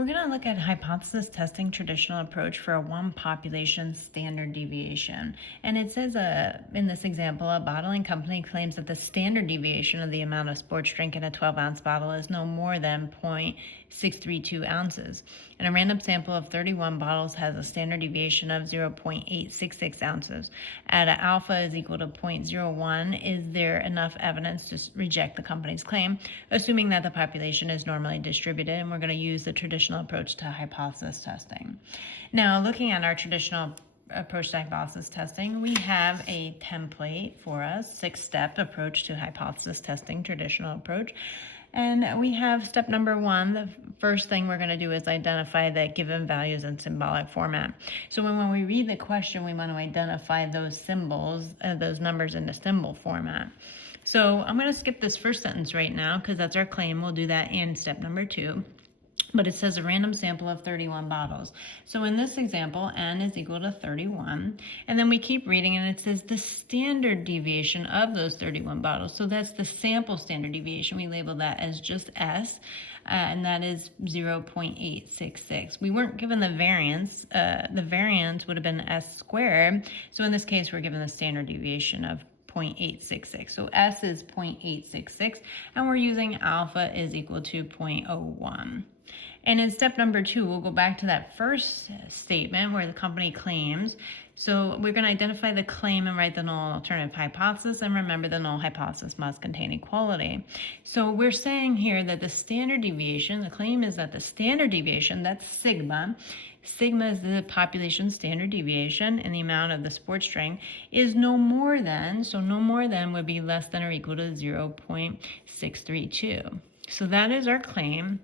We're going to look at hypothesis testing traditional approach for a one population standard deviation. And it says in this example, a bottling company claims that the standard deviation of the amount of sports drink in a 12-ounce bottle is no more than 0.632 ounces. And a random sample of 31 bottles has a standard deviation of 0.866 ounces. At a alpha is equal to 0.01, is there enough evidence to reject the company's claim, assuming that the population is normally distributed? And we're going to use the traditional approach to hypothesis testing. Now, looking at our traditional approach to hypothesis testing, we have a template for us, 6-step approach to hypothesis testing, traditional approach. And we have step number 1. The first thing we're going to do is identify the given values in symbolic format. So when we read the question, we want to identify those symbols, those numbers in the symbol format. So I'm going to skip this first sentence right now because that's our claim. We'll do that in step number 2. But it says a random sample of 31 bottles. So in this example, n is equal to 31. And then we keep reading and it says the standard deviation of those 31 bottles. So that's the sample standard deviation. We label that as just S, and that is 0.866. We weren't given the variance. The variance would have been S squared. So in this case, we're given the standard deviation of 0.866. So S is 0.866, and we're using alpha is equal to 0.01. And in step number 2, we'll go back to that first statement where the company claims. So we're going to identify the claim and write the null alternative hypothesis. And remember, the null hypothesis must contain equality. So we're saying here that the standard deviation, the claim is that the standard deviation, that's sigma. Sigma is the population standard deviation, and the amount of the sports drink is no more than, so no more than would be less than or equal to 0.632. So that is our claim.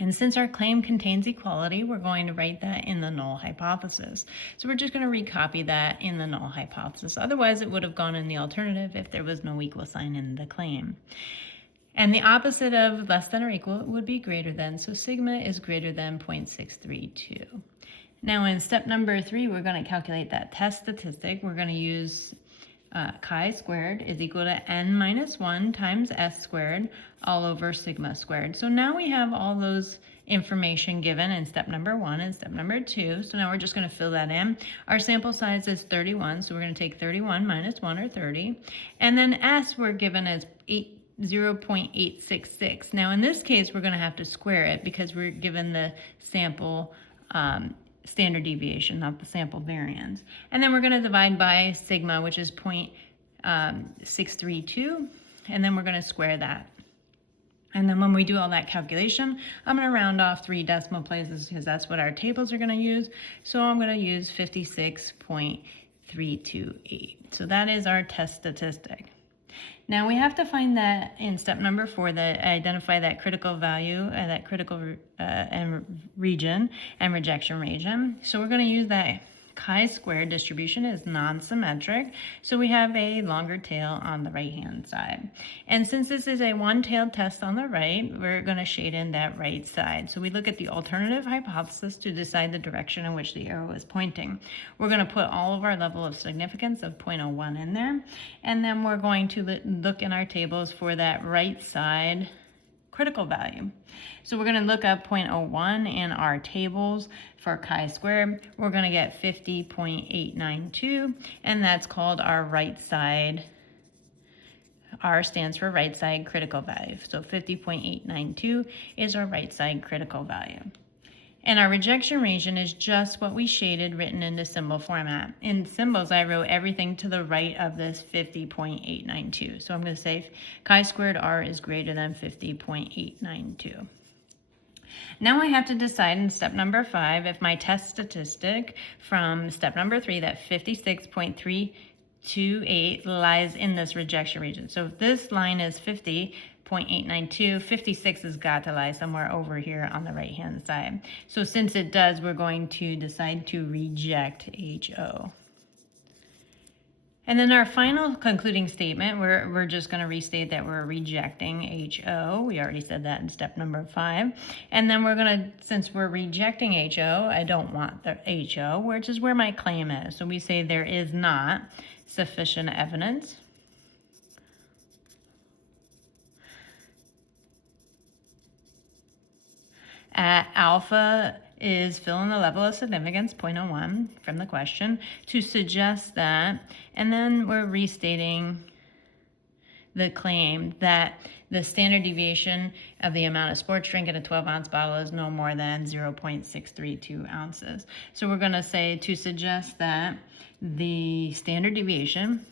And since our claim contains equality, we're going to write that in the null hypothesis. So we're just going to recopy that in the null hypothesis. Otherwise, it would have gone in the alternative if there was no equal sign in the claim. And the opposite of less than or equal would be greater than. So sigma is greater than 0.632. Now in step number 3, we're going to calculate that test statistic. We're going to use chi squared is equal to n minus 1 times s squared all over sigma squared. So now we have all those information given in step number 1 and step number 2. So now we're just going to fill that in. Our sample size is 31, so we're going to take 31 minus 1, or 30. And then s we're given as 0.866. Now in this case, we're going to have to square it because we're given the sample standard deviation, not the sample variance. And then we're going to divide by sigma, which is 0.632, and then we're going to square that. And then when we do all that calculation, I'm going to round off 3 decimal places because that's what our tables are going to use. So I'm going to use 56.328. So that is our test statistic. Now we have to find that in step number 4, that identify that critical value, that critical region and rejection region. So we're going to use that chi-square distribution is non-symmetric, so we have a longer tail on the right-hand side. And since this is a one-tailed test on the right, we're going to shade in that right side. So we look at the alternative hypothesis to decide the direction in which the arrow is pointing. We're going to put all of our level of significance of 0.01 in there, and then we're going to look in our tables for that right side critical value. So we're going to look up 0.01 in our tables for chi-squared. We're going to get 50.892, and that's called our right side. R stands for right side critical value. So 50.892 is our right side critical value. And our rejection region is just what we shaded written into symbol format. In symbols, I wrote everything to the right of this 50.892. So I'm going to say chi-squared R is greater than 50.892. Now I have to decide in step number 5 if my test statistic from step number 3, that 56.328, lies in this rejection region. So if this line is 50.892, 56 has got to lie somewhere over here on the right hand side. So since it does, we're going to decide to reject HO. And then our final concluding statement, we're just going to restate that we're rejecting HO. We already said that in step number 5. And then we're going to, since we're rejecting HO, I don't want the HO, which is where my claim is. So we say there is not sufficient evidence At alpha is fill in the level of significance, 0.01 from the question, to suggest that, and then we're restating the claim that the standard deviation of the amount of sports drink in a 12-ounce bottle is no more than 0.632 ounces. So we're going to say to suggest that the standard deviation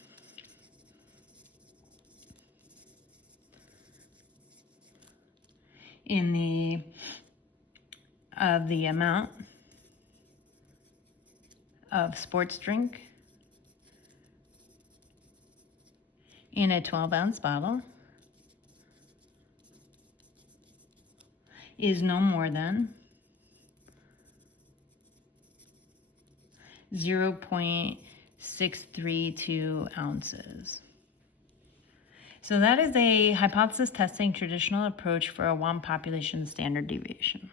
in the amount of sports drink in a 12-ounce bottle is no more than 0.632 ounces. So that is a hypothesis testing traditional approach for a one population standard deviation.